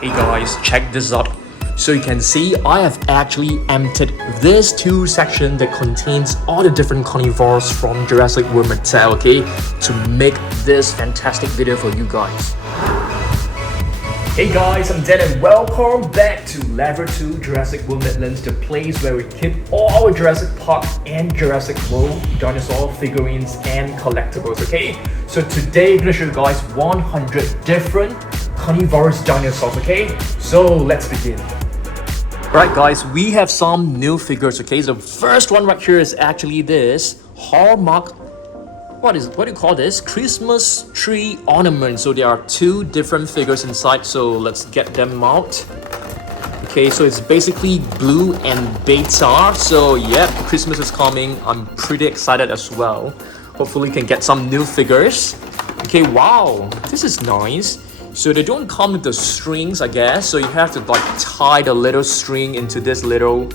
Hey guys, check this out. So you can see I have actually emptied this two section that contains all the different carnivores from Jurassic World Mattel, okay, to make this fantastic video for you guys. Hey guys, I'm Dan and welcome back to Level 2 Jurassic World Midlands, the place where we keep all our Jurassic Park and Jurassic World dinosaur figurines and collectibles, okay? So today I'm going to show you guys 100 different carnivorous dinosaurs, okay? So let's begin. Right guys, we have some new figures, okay? So the first one right here is actually this Hallmark, what do you call this? Christmas tree ornament. So there are two different figures inside, so let's get them out. Okay, so it's basically blue and beta. So yeah, Christmas is coming. I'm pretty excited as well. Hopefully we can get some new figures. Okay, wow, this is nice. So they don't come with the strings, I guess. So you have to like tie the little string into this little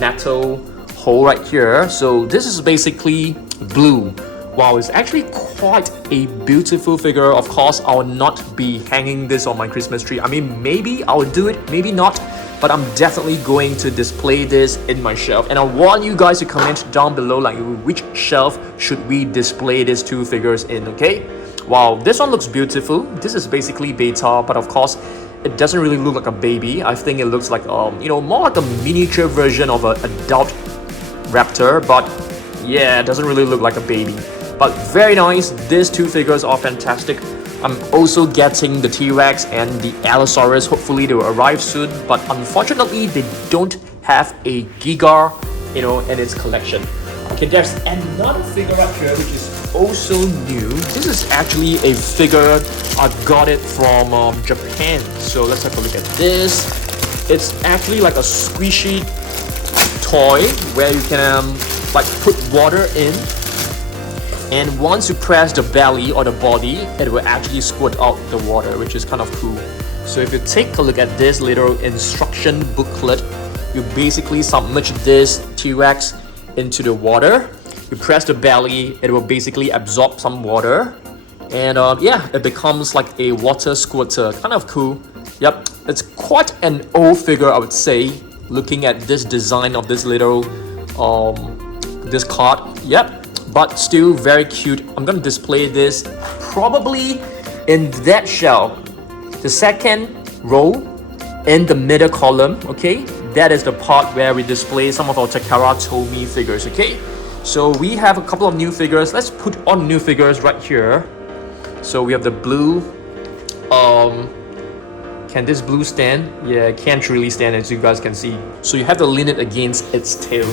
metal hole right here. So this is basically blue. Wow, it's actually quite a beautiful figure. Of course, I will not be hanging this on my Christmas tree. I mean, maybe I will do it, maybe not. But I'm definitely going to display this in my shelf. And I want you guys to comment down below like which shelf should we display these two figures in, okay? Wow, this one looks beautiful. This is basically beta, but of course, it doesn't really look like a baby. I think it looks like, more like a miniature version of an adult raptor. But yeah, it doesn't really look like a baby. But very nice. These two figures are fantastic. I'm also getting the T-Rex and the Allosaurus. Hopefully they will arrive soon. But unfortunately, they don't have a Giga, in its collection. Okay, there's another figure up here which is also new. This is actually a figure. I got it from Japan. So let's have a look at this. It's actually like a squishy toy where you can put water in. And once you press the belly or the body, it will actually squirt out the water, which is kind of cool. So if you take a look at this little instruction booklet, you basically submerge this T-Rex into the water. You press the belly, it will basically absorb some water. And it becomes like a water squirter. Kind of cool. Yep, it's quite an old figure, I would say, looking at this design of this little, this card. Yep. But still very cute. I'm gonna display this probably in that shelf, the second row in the middle column, okay? That is the part where we display some of our Takara Tomy figures, okay? So we have a couple of new figures. Let's put on new figures right here. So we have the blue. Can this blue stand? Yeah, it can't really stand, as you guys can see. So you have to lean it against its tail.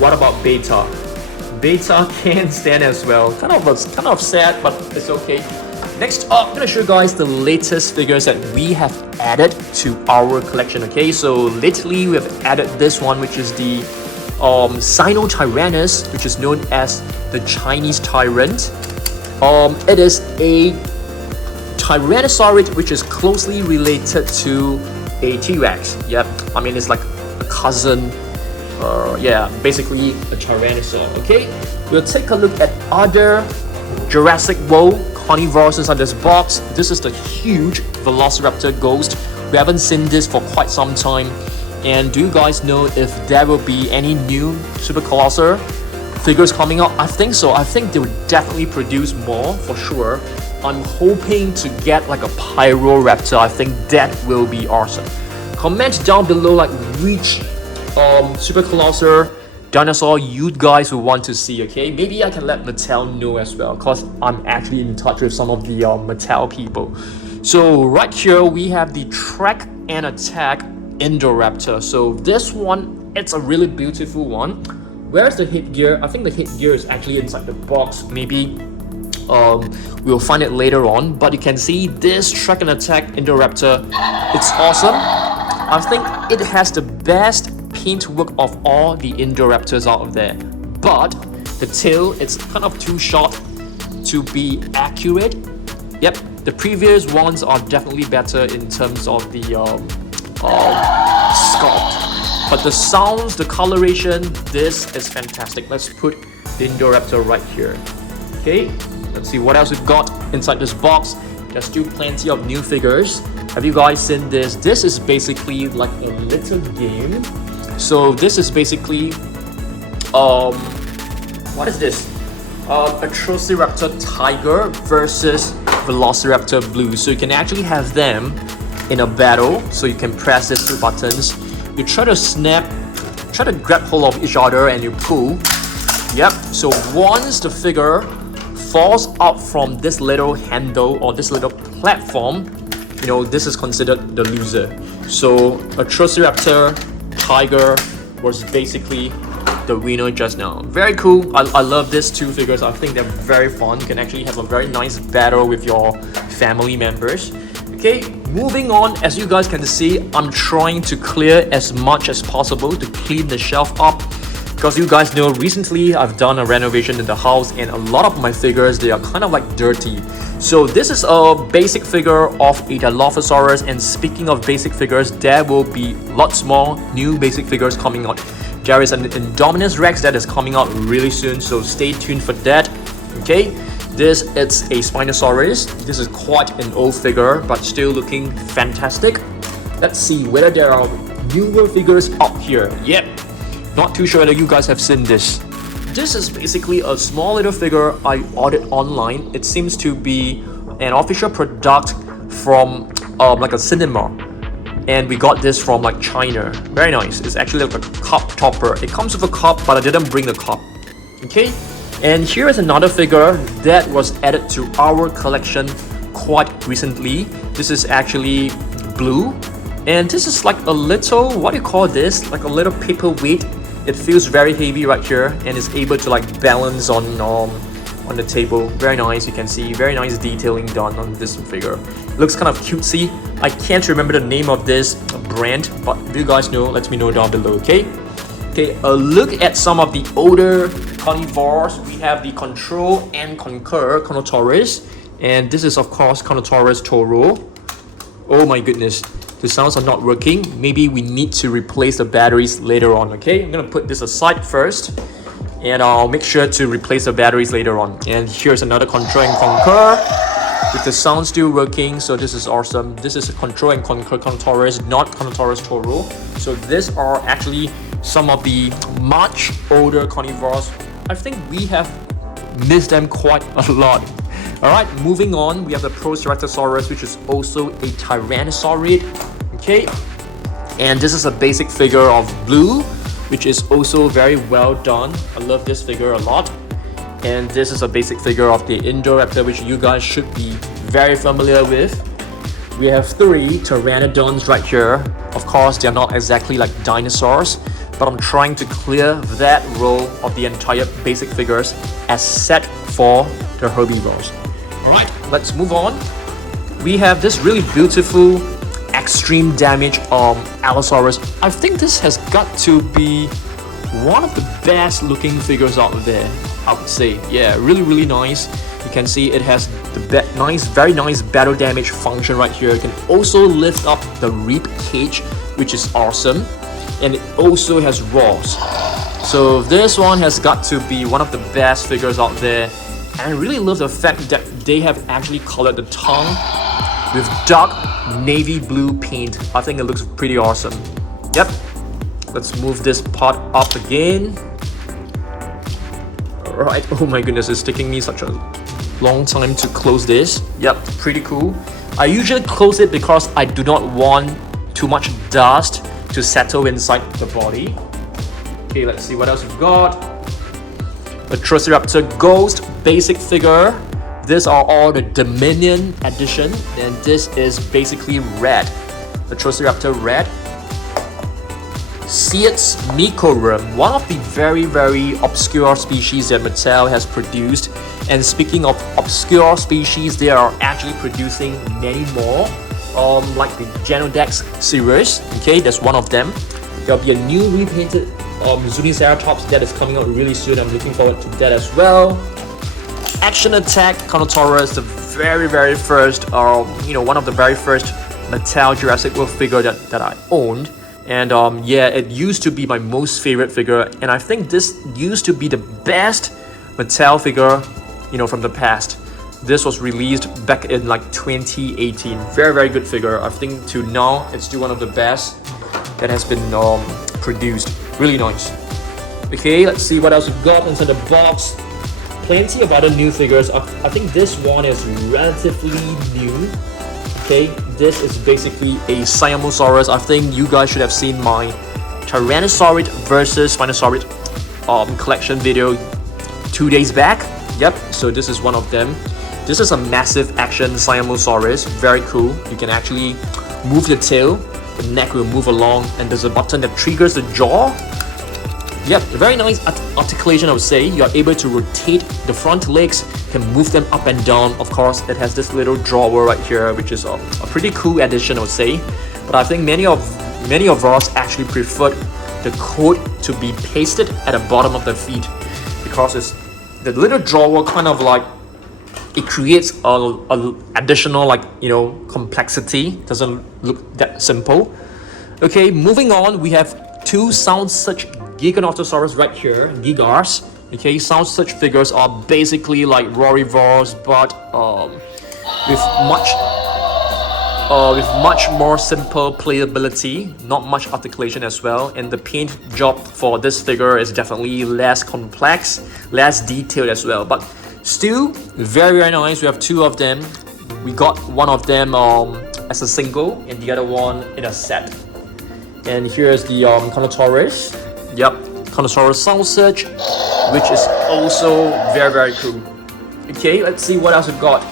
What about beta? Beta can stand as well. Kind of sad, but it's okay. Next up, I'm gonna show you guys the latest figures that we have added to our collection. Okay, so lately we have added this one, which is the Sinotyrannus, which is known as the Chinese tyrant. It is a Tyrannosaurid which is closely related to a T-Rex. Yep, I mean it's like a cousin. Basically a Tyrannosaur. Okay, we'll take a look at other Jurassic World carnivores inside this box. This is the huge Velociraptor ghost. We haven't seen this for quite some time. And do you guys know if there will be any new Super Colossal figures coming out? I think so. I think they will definitely produce more for sure. I'm hoping to get like a Pyroraptor. I think that will be awesome. Comment down below which Super Colossal dinosaur you guys will want to see, okay? Maybe I can let Mattel know as well, because I'm actually in touch with some of the Mattel people. So right here we have the Track and Attack Inodoraptor. So this one, it's a really beautiful one. Where's the headgear? I think the headgear is actually inside the box. Maybe we'll find it later on. But you can see this Track and Attack Inodoraptor. It's awesome. I think it has the best paint work of all the Indoraptors out of there, but the tail, it's kind of too short to be accurate. Yep, the previous ones are definitely better in terms of the sculpt, but the sounds, the coloration, this is fantastic. Let's put the Indoraptor right here. Okay, let's see what else we've got inside this box. There's still plenty of new figures. Have you guys seen this? This is basically like a little game. So this is basically what is this? Atrociraptor tiger versus Velociraptor blue. So you can actually have them in a battle. So you can press these two buttons. You try to grab hold of each other and you pull. Yep. So once the figure falls out from this little handle or this little platform, you know, this is considered the loser. So Atrociraptor tiger was basically the winner just now. Very cool. I love these two figures. I think they're very fun. You can actually have a very nice battle with your family members. Okay, moving on. As you guys can see, I'm trying to clear as much as possible to clean the shelf up, because you guys know recently I've done a renovation in the house and a lot of my figures, they are kind of like dirty. So this is a basic figure of a Dilophosaurus, and speaking of basic figures, there will be lots more new basic figures coming out. There is an Indominus Rex that is coming out really soon, so stay tuned for that. Okay, this is a Spinosaurus. This is quite an old figure, but still looking fantastic. Let's see whether there are newer figures up here. Yep, not too sure whether you guys have seen this. This is basically a small little figure I ordered online. It seems to be an official product from like a cinema. And we got this from like China. Very nice. It's actually like a cup topper. It comes with a cup, but I didn't bring the cup. Okay. And here is another figure that was added to our collection quite recently. This is actually blue. And this is like a little, what do you call this? Like a little paperweight. It feels very heavy right here and is able to like balance on the table. Very nice. You can see very nice detailing done on this figure. Looks kind of cutesy. I can't remember the name of this brand, but if you guys know, let me know down below. Okay, a look at some of the older carnivores. We have the Control and Conquer Carnotaurus, and this is of course Carnotaurus Toro. Oh my goodness, the sounds are not working. Maybe we need to replace the batteries later on. Okay, I'm gonna put this aside first, and I'll make sure to replace the batteries later on. And here's another Control and Conquer with the sound still working, so this is awesome. This is a Control and Conquer Carnotaurus, not Carnotaurus Toro. So these are actually some of the much older carnivores. I think we have missed them quite a lot. Alright, moving on, we have the Pyroraptor, which is also a Tyrannosaurid. Okay, and this is a basic figure of blue, which is also very well done. I love this figure a lot. And this is a basic figure of the Inodoraptor, which you guys should be very familiar with. We have 3 Pteranodons right here. Of course, they're not exactly like dinosaurs, but I'm trying to clear that row of the entire basic figures as set for the herbivores. Alright, let's move on. We have this really beautiful extreme damage Allosaurus. I think this has got to be one of the best looking figures out there, I would say. Yeah, really nice. You can see it has the very nice battle damage function right here. You can also lift up the rib cage, which is awesome. And it also has roars. So this one has got to be one of the best figures out there. And I really love the fact that they have actually colored the tongue with dark navy blue paint. I think it looks pretty awesome. Yep. Let's move this part up again. Alright, oh my goodness, it's taking me such a long time to close this. Yep, pretty cool. I usually close it because I do not want too much dust to settle inside the body. Okay, let's see what else we've got. Atrociraptor Ghost basic figure. These are all the Dominion edition, and this is basically red. Atrociraptor red. Seats Nicorum, one of the very obscure species that Mattel has produced. And speaking of obscure species, they are actually producing many more, like the Genodex series. Okay, that's one of them. There'll be a new repainted Zuniceratops that is coming out really soon. I'm looking forward to that as well. Action Attack Carnotaurus, the very first, one of the very first Mattel Jurassic World figure that I owned. And yeah, it used to be my most favorite figure, and I think this used to be the best Mattel figure, from the past. This was released back in like 2018. Very good figure. I think to now it's still one of the best that has been produced. Really nice. Okay, let's see what else we got inside the box. Plenty of other new figures. I think this one is relatively new. Okay, this is basically a Siamosaurus. I think you guys should have seen my Tyrannosaurus versus Spinosaurus collection video 2 days back. Yep, so this is one of them. This is a massive action Siamosaurus. Very cool. You can actually move the tail, the neck will move along, and there's a button that triggers the jaw. Yep, very nice articulation, I would say. You're able to rotate the front legs, can move them up and down. Of course, it has this little drawer right here, which is a pretty cool addition, I would say. But I think many of us actually prefer the coat to be pasted at the bottom of the feet, because it's the little drawer kind of like, it creates a additional, like, you know, complexity. Doesn't look that simple. Okay, moving on, we have two Sound Such Giganotosaurus right here, Gigars. Okay, Sound Such figures are basically like Carnivores, but with much more simple playability, not much articulation as well, and the paint job for this figure is definitely less complex, less detailed as well, but still very nice. We have two of them. We got one of them as a single and the other one in a set. And here's the Carnivores. Yep, Carnivores Sound Such, which is also very cool. Okay, let's see what else we got.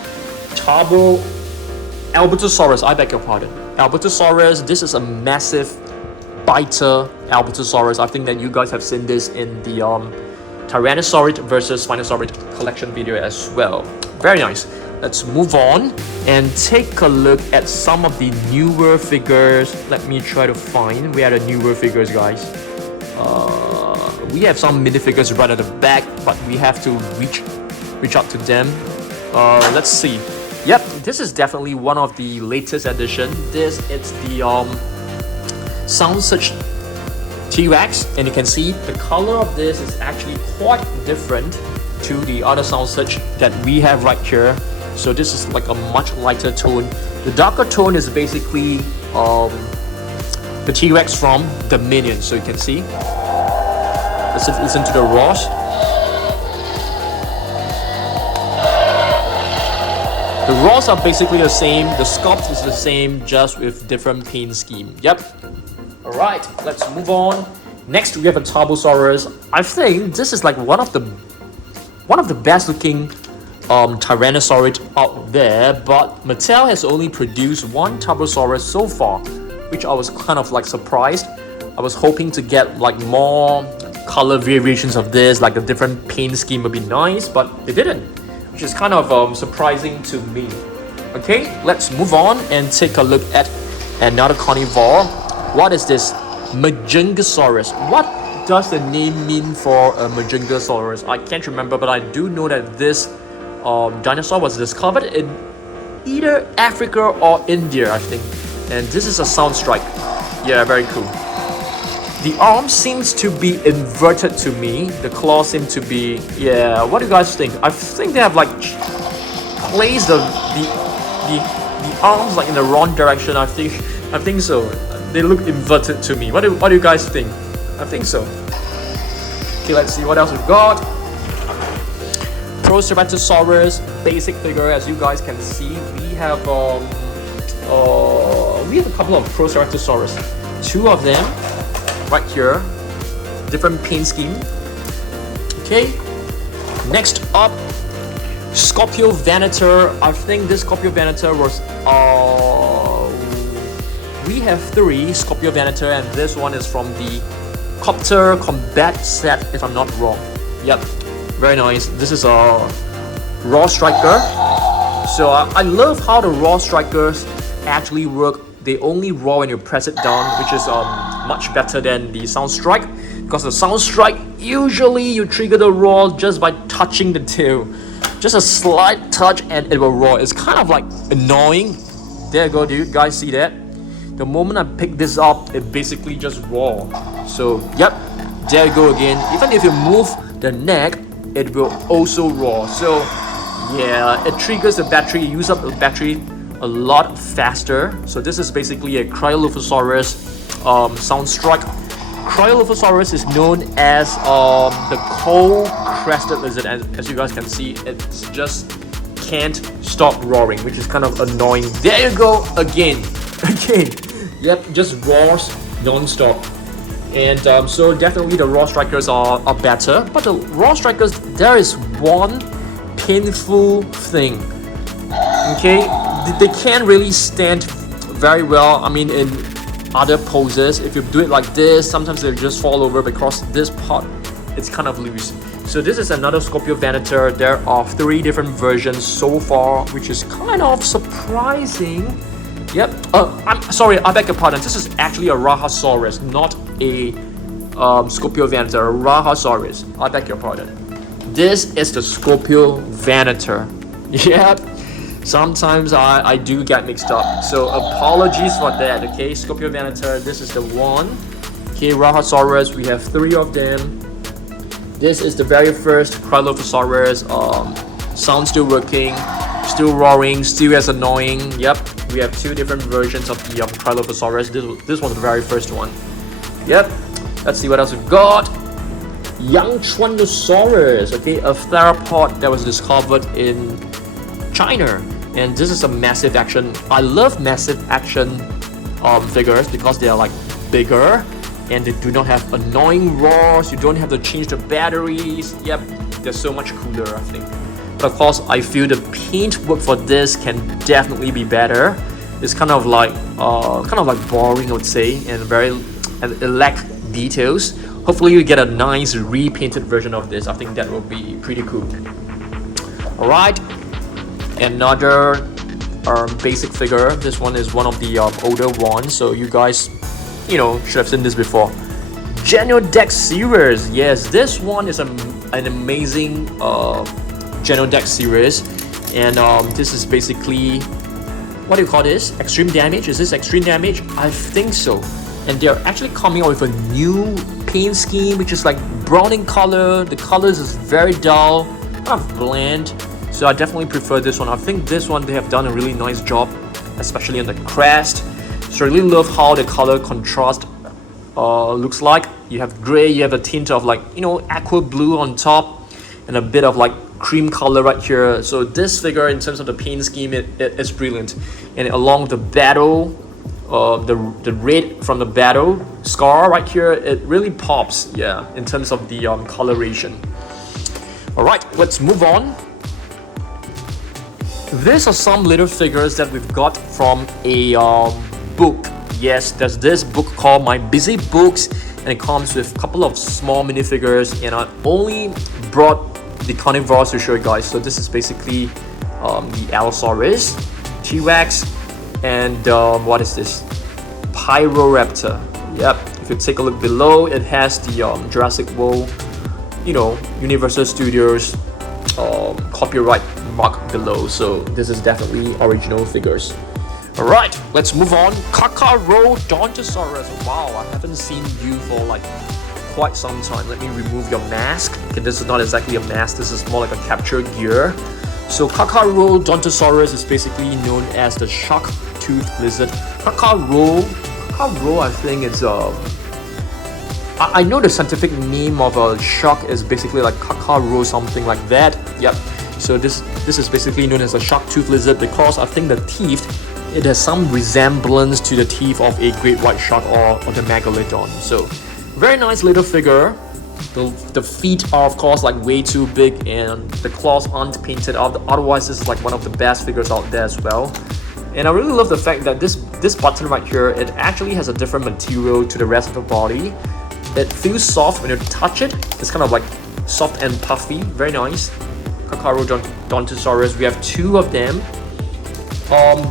Albertosaurus, I beg your pardon. Albertosaurus, this is a massive biter Albertosaurus. I think that you guys have seen this in the Tyrannosaurus versus Spinosaurus collection video as well. Very nice. Let's move on and take a look at some of the newer figures. Let me try to find where the newer figures, guys. We have some minifigures right at the back, but we have to reach out to them. Let's see. Yep, this is definitely one of the latest edition. This is the Sound Such T-Rex, and you can see the color of this is actually quite different to the other Sound Such that we have right here. So this is like a much lighter tone. The darker tone is basically the T-Rex from Dominion. So you can see. Let's listen to the roars. The roars are basically the same. The sculpt is the same, just with different paint scheme. Yep. Alright, let's move on. Next we have a Tarbosaurus. I think this is like one of the best looking Tyrannosaurus out there, but Mattel has only produced one Tarbosaurus so far, which I was kind of like surprised. I was hoping to get like more color variations of this, like a different paint scheme would be nice, but they didn't, which is kind of surprising to me. Okay, let's move on and take a look at another carnivore. What is this? Majungasaurus. What does the name mean for a Majungasaurus? I can't remember, but I do know that this dinosaur was discovered in either Africa or India, I think. And this is a sound strike. Yeah, very cool. The arm seems to be inverted to me. The claws seem to be, yeah, what do you guys think? I think they have like placed the arms like in the wrong direction. I think so. They look inverted to me. What do you guys think? I think so. Okay, let's see what else we've got. Pyroraptor, basic figure. As you guys can see, we have a couple of Pyroraptor, two of them right here, different paint scheme. Okay, next up, Icthyovenator. I think this Icthyovenator was we have three Icthyovenator, and this one is from the Copter Combat set, if I'm not wrong. Yep, very nice. This is a Raw Striker. So I love how the Raw Strikers actually work. They only roar when you press it down, which is much better than the Sound Strike, because the Sound Strike, usually you trigger the roar just by touching the tail. Just a slight touch and it will roar. It's kind of like annoying. There you go, do you guys see that? The moment I pick this up, it basically just roar. So yep, there you go again. Even if you move the neck, it will also roar. So Yeah, it triggers the battery, you use up the battery a lot faster. So this is basically a Dilophosaurus Soundstrike. Dilophosaurus is known as the cold-crested lizard, and as you guys can see, it just can't stop roaring, which is kind of annoying. There you go, again. Yep, just roars non-stop. And so definitely the raw strikers are better, but the raw strikers, there is one painful thing. Okay, they can't really stand very well. I mean, in other poses, if you do it like this, sometimes they just fall over because this part, it's kind of loose. So this is another Scorpiovenator. There are 3 different versions so far, which is kind of surprising. Yep. I'm sorry, I beg your pardon. This is actually a Rahasaurus, not a Scorpiovenator. Rahasaurus. I beg your pardon. This is the Scorpiovenator. Yep. Sometimes I do get mixed up. So apologies for that. Okay, Scorpiovenator. This is the one. Okay, Rahasaurus. We have 3 of them. This is the very first Dilophosaurus. Sound still working, still roaring, still as annoying. Yep. We have 2 different versions of the Dilophosaurus. This was the very first one. Yep. Let's see what else we've got. Young Tyrannosaurus. Okay, a theropod that was discovered in China, and this is a massive action. I love massive action figures because they are like bigger and they do not have annoying roars. You don't have to change the batteries. Yep, they're so much cooler, I think. But of course, I feel the paint work for this can definitely be better. It's kind of like boring, I would say, and it lacks details. Hopefully, you get a nice repainted version of this. I think that will be pretty cool. All right, another basic figure. This one is one of the older ones, so you guys, should have seen this before. Genodex series. Yes, this one is an amazing Genodex series, and this is basically, what do you call this? Extreme damage? Is this extreme damage? I think so. And they're actually coming out with a new paint scheme, which is like brown in color. The colors is very dull, kind of bland. So I definitely prefer this one. I think this one they have done a really nice job, especially on the crest. So I really love how the color contrast looks like. You have gray, you have a tint of like, aqua blue on top, and a bit of like cream color right here. So this figure, in terms of the paint scheme, it's brilliant. And along with the battle, the red from the battle scar right here, it really pops, yeah, in terms of the coloration. All right, let's move on. These are some little figures that we've got from a book. Yes, there's this book called My Busy Books, and it comes with a couple of small minifigures, and I only brought the Carnivores to show you guys. So this is basically the Allosaurus, T-Rex, and what is this? Pyroraptor. Yep, if you take a look below, it has the Jurassic World, Universal Studios copyright mark below. So this is definitely original figures. All right, let's move on. Dinosaurs. Wow, I haven't seen you for like quite some time. Let me remove your mask. Okay, this is not exactly a mask. This is more like a capture gear. So Dinosaurs is basically known as the shark-toothed lizard. Kakarow, I think it's I know the scientific name of a shark is basically like Kakarow, something like that. Yep. So this is basically known as a shark-toothed lizard because I think the teeth, it has some resemblance to the teeth of a great white shark or the megalodon. So very nice little figure. The feet are of course like way too big, and the claws aren't painted out. Otherwise, this is like one of the best figures out there as well. And I really love the fact that this button right here, it actually has a different material to the rest of the body. It feels soft when you touch it. It's kind of like soft and puffy. Very nice. Dinosaurs. We have 2 of them.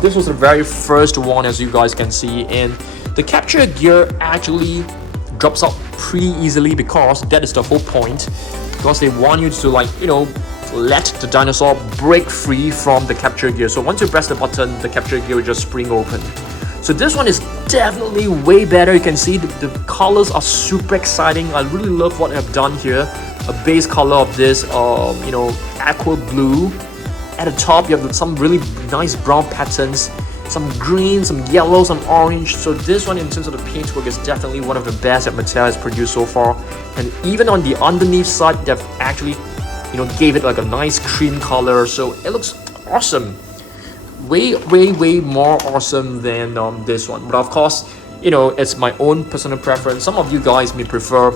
This was the very first one, as you guys can see, and the capture gear actually drops out pretty easily because that is the whole point. Because they want you to let the dinosaur break free from the capture gear. So once you press the button, the capture gear will just spring open. So this one is definitely way better. You can see the colors are super exciting. I really love what I've done here. A base color of this, aqua blue, at the top, you have some really nice brown patterns, some green, some yellow, some orange. So this one, in terms of the paintwork, is definitely one of the best that Mattel has produced so far. And even on the underneath side, they've actually, you know, gave it like a nice cream color. So it looks awesome. Way more awesome than this one. But of course, you know, it's my own personal preference. Some of you guys may prefer,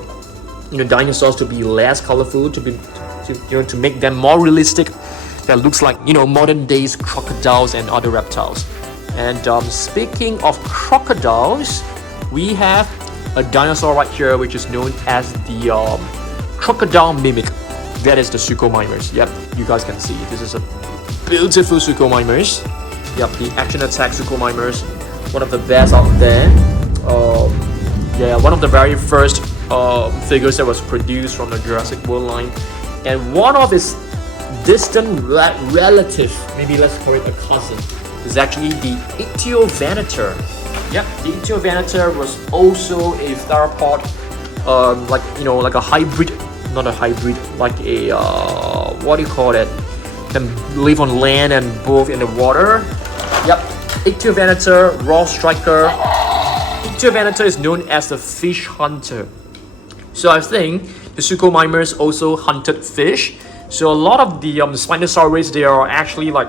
you know, dinosaurs to be less colorful, to make them more realistic. That looks like, you know, modern days crocodiles and other reptiles. And speaking of crocodiles, we have a dinosaur right here, which is known as the crocodile mimic. That is the Suchomimus. Yep, you guys can see. This is a beautiful Suchomimus. Yep, the action attack Suchomimus. One of the best out there. Yeah, one of the very first figures that was produced from the Jurassic World line. And one of its distant relative, maybe let's call it a cousin, is actually the Icthyovenator. Yep, the Icthyovenator was also a theropod, like, you know, like a hybrid, not a hybrid, like a what do you call it? Can live on land and both in the water. Yep, Icthyovenator, raw striker. Icthyovenator is known as the fish hunter. So I think the Suchomimus also hunted fish. So a lot of the Spinosaurus, they are actually like,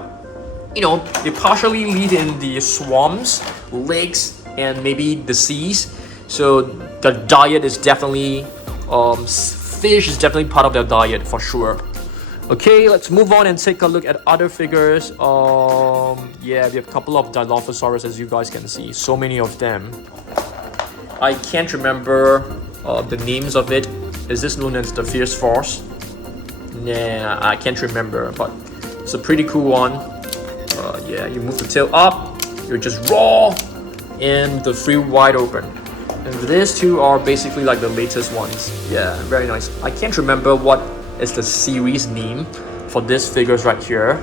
you know, they partially live in the swamps, lakes, and maybe the seas. So the diet is definitely, fish is definitely part of their diet for sure. Okay, let's move on and take a look at other figures. Yeah, we have a couple of Dilophosaurus, as you guys can see. So many of them. I can't remember the names of it. Is this known as the Fierce Force? Nah, I can't remember, but it's a pretty cool one. Yeah, you move the tail up, you're just raw, and the free wide open. And these two are basically like the latest ones. Yeah, very nice. I can't remember what is the series name for these figures right here.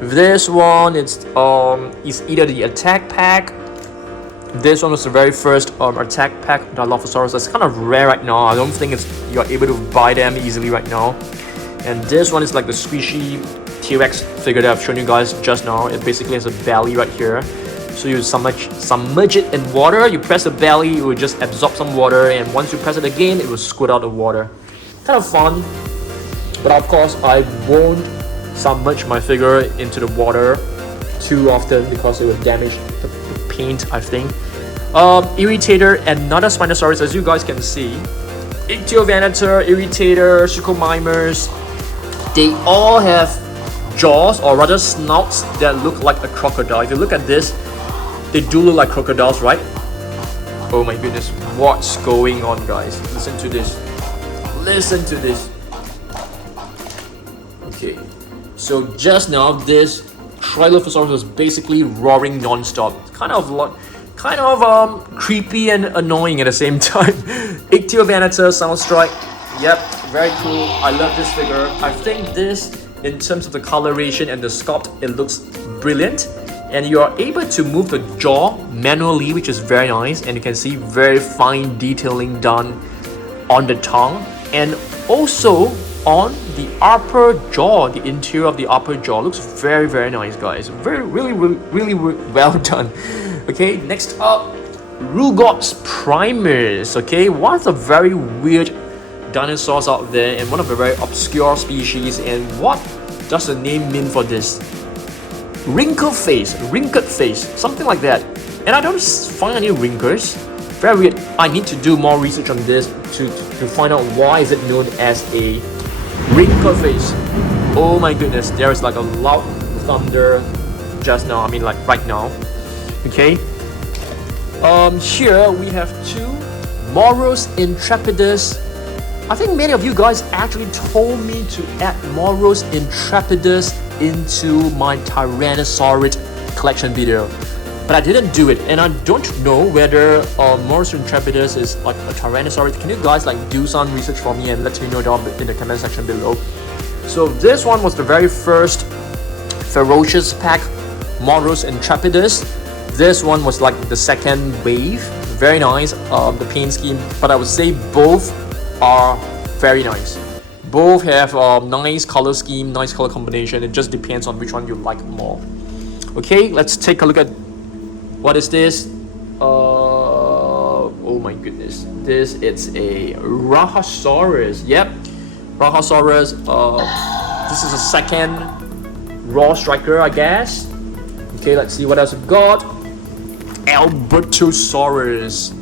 This one, it's either the attack pack. This one was the very first attack pack Dilophosaurus. That's kind of rare right now. I don't think you're able to buy them easily right now. And this one is like the squishy T-Rex figure that I've shown you guys just now. It basically has a belly right here. So you submerge it in water, you press the belly, it will just absorb some water, and once you press it again, it will squirt out the water. Kind of fun. But of course, I won't submerge my figure into the water too often because it will damage the paint, I think. Irritator, another Spinosaurus, as you guys can see. Icthyovenator, Irritator, Suchomimus, they all have jaws, or rather snouts, that look like a crocodile. If you look at this, they do look like crocodiles, right? Oh my goodness, what's going on, guys? Listen to this. Listen to this. Okay, so just now this Dilophosaurus was basically roaring non-stop. Kind of creepy and annoying at the same time. Icthyovenator Soundstrike. Yep, very cool. I love this figure. I think this, in terms of the coloration and the sculpt, it looks brilliant. And you are able to move the jaw manually, which is very nice. And you can see very fine detailing done on the tongue. And also on the upper jaw, the interior of the upper jaw looks very, very nice, guys. Really well done. Okay, next up, Rugops primus. Okay, one of the very weird dinosaurs out there and one of the very obscure species. And what does the name mean for this? Wrinkled face, something like that. And I don't find any wrinkles. Very weird. I need to do more research on this to find out why is it known as a wrinkled face. Oh my goodness, there is like a loud thunder just now. I mean, like right now. Okay. Here we have two Moros Intrepidus. I think many of you guys actually told me to add Moros Intrepidus into my Tyrannosaurid collection video, but I didn't do it, and I don't know whether Moros Intrepidus is like a Tyrannosaurid. Can you guys like do some research for me and let me know down in the comment section below? So this one was the very first ferocious pack, Moros Intrepidus. This one was like the second wave. Very nice, the paint scheme, but I would say both are very nice. Both have nice color scheme, nice color combination. It just depends on which one you like more. Okay, let's take a look at what is this. Oh my goodness, this is a Rahasaurus. Yep, Rahasaurus. This is a second raw striker, I guess. Okay, let's see what else we've got. Albertosaurus.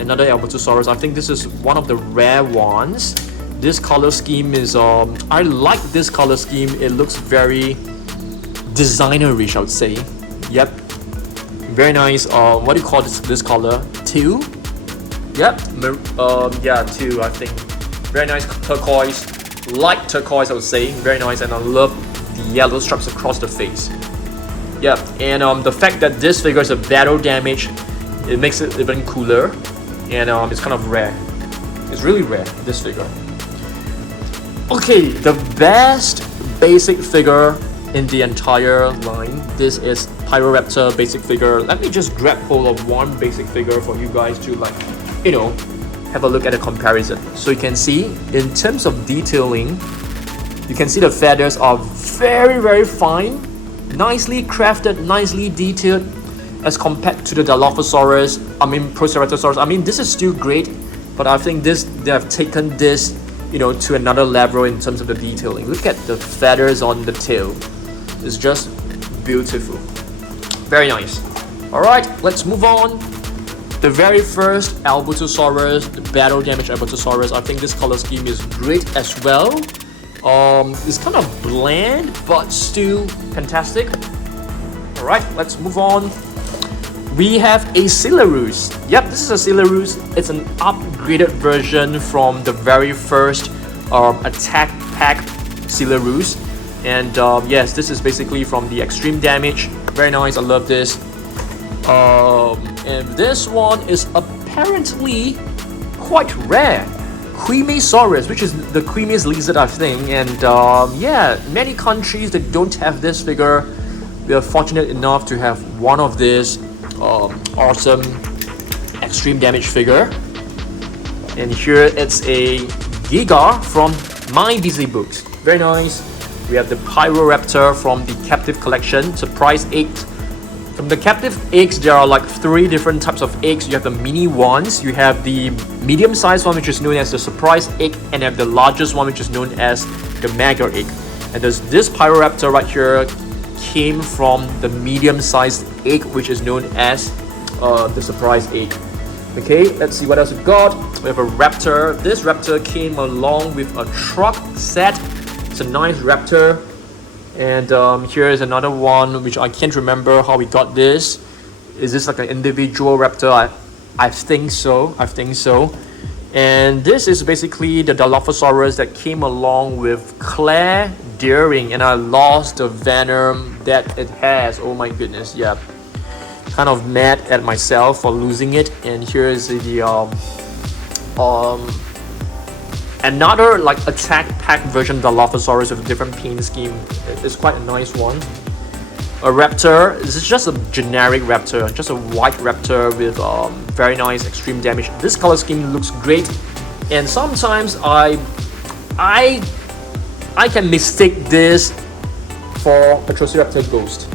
Another Albertosaurus. I think this is one of the rare ones. This color scheme is I like this color scheme. It looks very designerish, I would say. Yep, very nice. What do you call this color? Teal? Yep. Yeah, teal, I think. Very nice turquoise, light turquoise, I would say. Very nice, and I love the yellow stripes across the face. Yeah, and the fact that this figure is a battle damage, it makes it even cooler, and it's kind of rare. It's really rare, this figure. Okay, the best basic figure in the entire line. This is Pyroraptor basic figure. Let me just grab hold of one basic figure for you guys to, like, you know, have a look at a comparison. So you can see, in terms of detailing, you can see the feathers are very, very fine, nicely crafted, nicely detailed, as compared to the Dilophosaurus, Pyroraptor. I mean, this is still great, but I think they have taken this, you know, to another level in terms of the detailing. Look at the feathers on the tail. It's just beautiful. Very nice. Alright, let's move on. The very first Albertosaurus, the battle damage Albertosaurus. I think this color scheme is great as well. It's kind of bland, but still fantastic. Alright, let's move on. We have a Sinotyrannus. Yep, this is a Sinotyrannus. It's an upgraded version from the very first attack pack Sinotyrannus. And yes, this is basically from the extreme damage. Very nice, I love this. And this one is apparently quite rare. Creamosaurus, which is the creamiest lizard, I think. And yeah, many countries that don't have this figure, we are fortunate enough to have one of this awesome extreme damage figure. And here it's a Giga from My Busy Books. Very nice. We have the Pyroraptor from the Captive Collection, Surprise Eggs. From the Captive Eggs, there are like 3 different types of eggs. You have the mini ones, you have the medium-sized one, which is known as the Surprise Egg, and you have the largest one, which is known as the Mega Egg. And this Pyroraptor right here came from the medium-sized egg, which is known as the Surprise Egg. Okay, let's see what else we've got. We have a Raptor. This Raptor came along with a truck set. It's a nice Raptor. And here is another one, which I can't remember how we got this. Is this like an individual Raptor? I think so. I think so. And this is basically the Dilophosaurus that came along with Claire Deering, and I lost the venom that it has. Oh my goodness, yeah. Kind of mad at myself for losing it. And here is the another like attack pack version of the Dilophosaurus with a different paint scheme. It's quite a nice one. A Raptor. This is just a generic Raptor, just a white Raptor with very nice extreme damage. This color scheme looks great, and sometimes I can mistake this for Atrociraptor Ghost.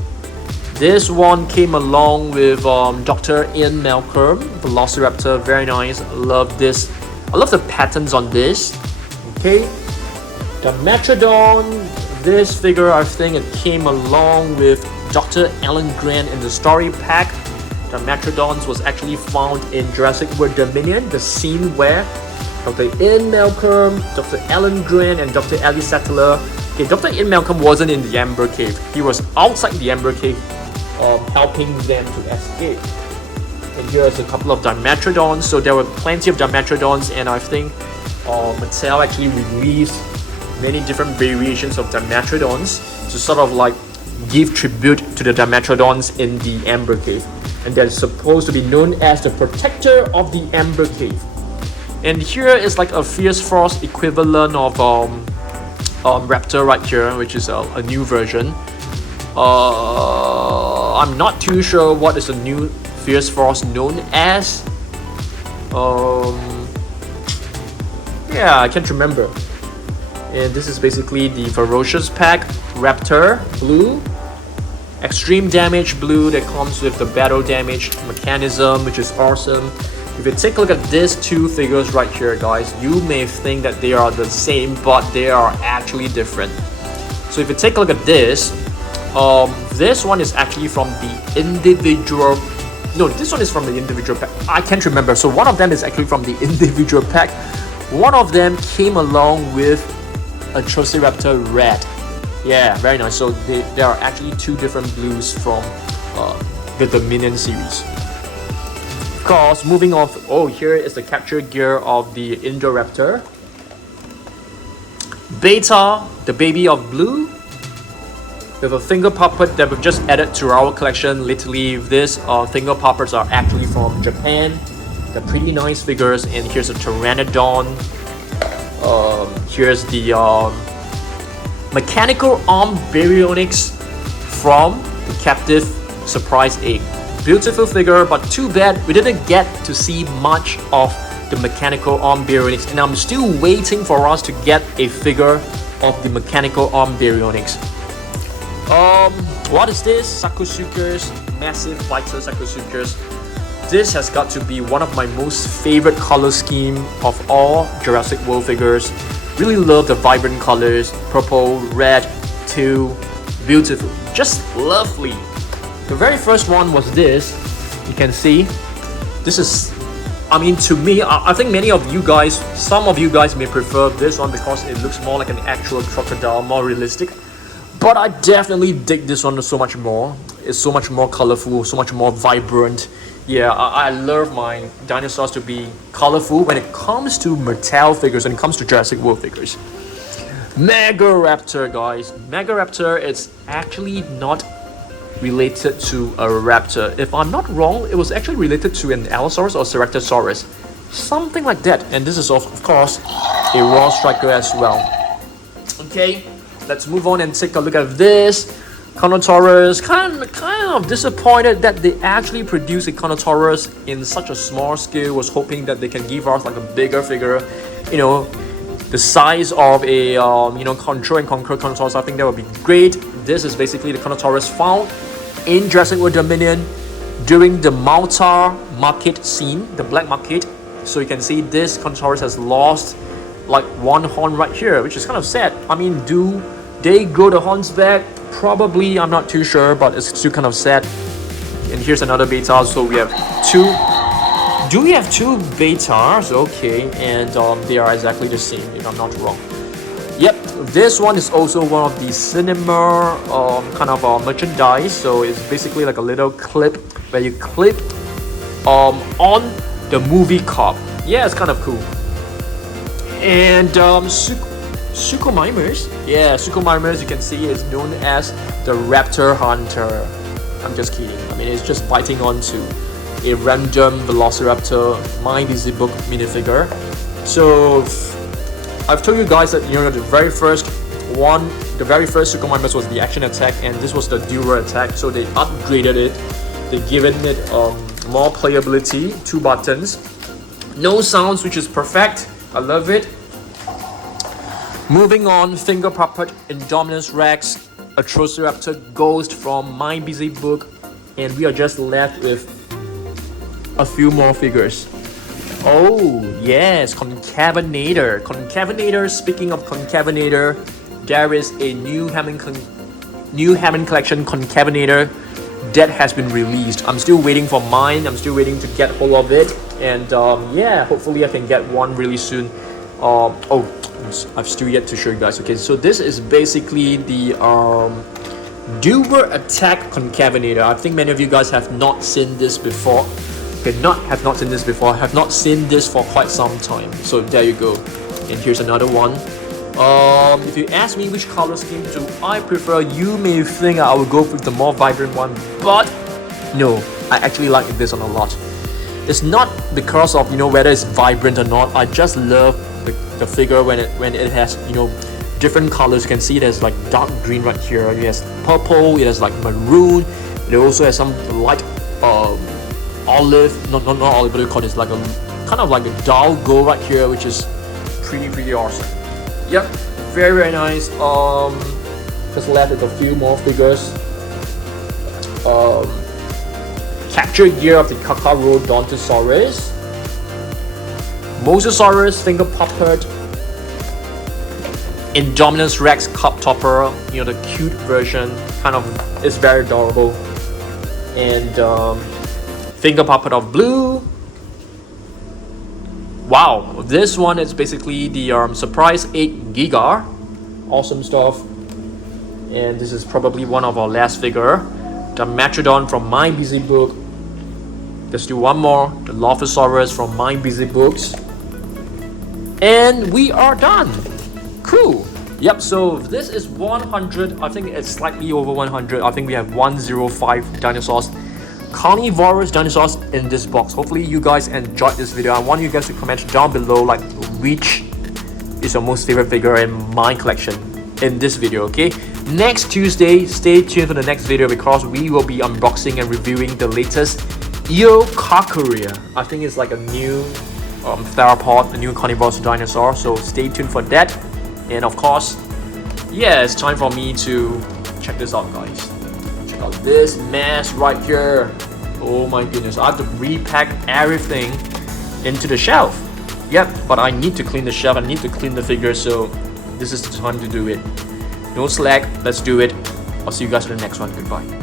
This one came along with Dr. Ian Malcolm, Velociraptor. Very nice. I love this. I love the patterns on this. Okay, Dimetrodon. This figure, I think it came along with Dr. Alan Grant in the story pack. Dimetrodon was actually found in Jurassic World Dominion, the scene where Dr. Ian Malcolm, Dr. Alan Grant, and Dr. Ellie Sattler. Okay, Dr. Ian Malcolm wasn't in the Amber Cave. He was outside the Amber Cave, helping them to escape. And here's a couple of Dimetrodons. So there were plenty of Dimetrodons, and I think Mattel actually released many different variations of Dimetrodons to sort of like give tribute to the Dimetrodons in the Amber Cave. And they're supposed to be known as the protector of the Amber Cave. And here is like a Fierce Frost equivalent of Raptor right here, which is a new version. I'm not too sure what is the new Fierce Frost known as. Yeah, I can't remember. And this is basically the Ferocious Pack Raptor Blue. Extreme Damage Blue that comes with the battle damage mechanism, which is awesome. If you take a look at these two figures right here, guys, you may think that they are the same, but they are actually different. So if you take a look at this one is actually from the individual. No, this one is from the individual pack. I can't remember. So one of them is actually from the individual pack. One of them came along with Atrociraptor Red. Yeah, very nice. So there are actually two different blues from the Dominion series. Of course, moving on. Oh, here is the capture gear of the Inodoraptor. Beta, the baby of blue. We have a finger puppet that we've just added to our collection. Literally, these finger puppets are actually from Japan. They're pretty nice figures. And here's a Pteranodon. Here's the mechanical arm baryonyx from the captive surprise egg. Beautiful figure, but too bad we didn't get to see much of the mechanical arm baryonyx, and I'm still waiting for us to get a figure of the mechanical arm baryonyx. What is this? Sakusukas, massive fighter Sakusukas. This has got to be one of my most favorite color scheme of all Jurassic World figures. Really love the vibrant colors, purple, red, teal, beautiful, just lovely. The very first one was this. You can see, this is, I mean, to me, I think many of you guys, some of you guys may prefer this one because it looks more like an actual crocodile, more realistic. But I definitely dig this one so much more. It's so much more colorful, so much more vibrant. Yeah, I love my dinosaurs to be colorful when it comes to Mattel figures, when it comes to Jurassic World figures. Megaraptor, guys. Megaraptor is actually not related to a raptor. If I'm not wrong, it was actually related to an Allosaurus or Ceratosaurus. Something like that. And this is of course a raw striker as well. Okay, let's move on and take a look at this. Carnivores. Kind of disappointed that they actually produced a Carnivores in such a small scale. Was hoping that they can give us like a bigger figure, you know, the size of a Control and Conquer Carnivores. I think that would be great. This is basically the Carnivores found in Jurassic World Dominion during the Malta market scene, the black market. So you can see this Carnivores has lost like one horn right here, which is kind of sad. I mean, do they grow the horns back? Probably, I'm not too sure, but it's still kind of sad. And here's another beta. So we have two. Do we have two betas? Okay, and they are exactly the same, if I'm not wrong. Yep, this one is also one of the cinema kind of merchandise. So it's basically like a little clip where you clip on the movie cop. Yeah, it's kind of cool. And Suchomimus. Yeah, Suchomimus, you can see, is known as the Raptor Hunter. I'm just kidding. I mean, it's just biting onto a random Velociraptor My Busy Book minifigure. So I've told you guys that the very first Suchomimus was the action attack, and this was the dual attack. So they upgraded it. They've given it more playability. 2 buttons, no sounds, which is perfect. I love it. Moving on, finger puppet Indominus Rex, Atrociraptor Ghost from My Busy Book, and we are just left with a few more figures. Oh yes, Concavenator. Concavenator. Speaking of Concavenator, there is a new Hammond collection Concavenator that has been released. I'm still waiting for mine. I'm still waiting to get hold of it, and yeah, hopefully I can get one really soon. I've still yet to show you guys. Okay, so this is basically the dual attack Concavenator. I think many of you guys have not seen this before. Okay, have not seen this for quite some time. So there you go. And here's another one. If you ask me which color scheme do I prefer, you may think I will go with the more vibrant one, but no, I actually like this one a lot. It's not because of whether it's vibrant or not. I just love the figure when it has different colors. You can see there's like dark green right here. It has purple. It has like maroon. It also has some light olive. Not olive, but it's like a kind of like a dull gold right here, which is pretty awesome. Yep. very nice. Just left with a few more figures. Capture gear of the Dinosaurs. Mosasaurus finger puppet. Indominus Rex cup topper, you know, the cute version, kind of is very adorable. And finger puppet of Blue. Wow, this one is basically the surprise 8 Giga. Awesome stuff. And this is probably one of our last figure. Dimetrodon from My Busy Book. Let's do one more. The Dilophosaurus from My Busy Books. And we are done. Cool. Yep, so this is 100. I think it's slightly over 100. I think we have 105 dinosaurs. Carnivorous dinosaurs in this box. Hopefully you guys enjoyed this video. I want you guys to comment down below like which is your most favorite figure in my collection in this video, okay? Next Tuesday, stay tuned for the next video because we will be unboxing and reviewing the latest Eocarcharia. I think it's like a new theropod, a new carnivorous dinosaur, so stay tuned for that. And of course, yeah, it's time for me to check this out, guys. Check out this mess right here. Oh my goodness, I have to repack everything into the shelf. Yep, but I need to clean the shelf, I need to clean the figures, so this is the time to do it. No slack, let's do it. I'll see you guys in the next one. Goodbye.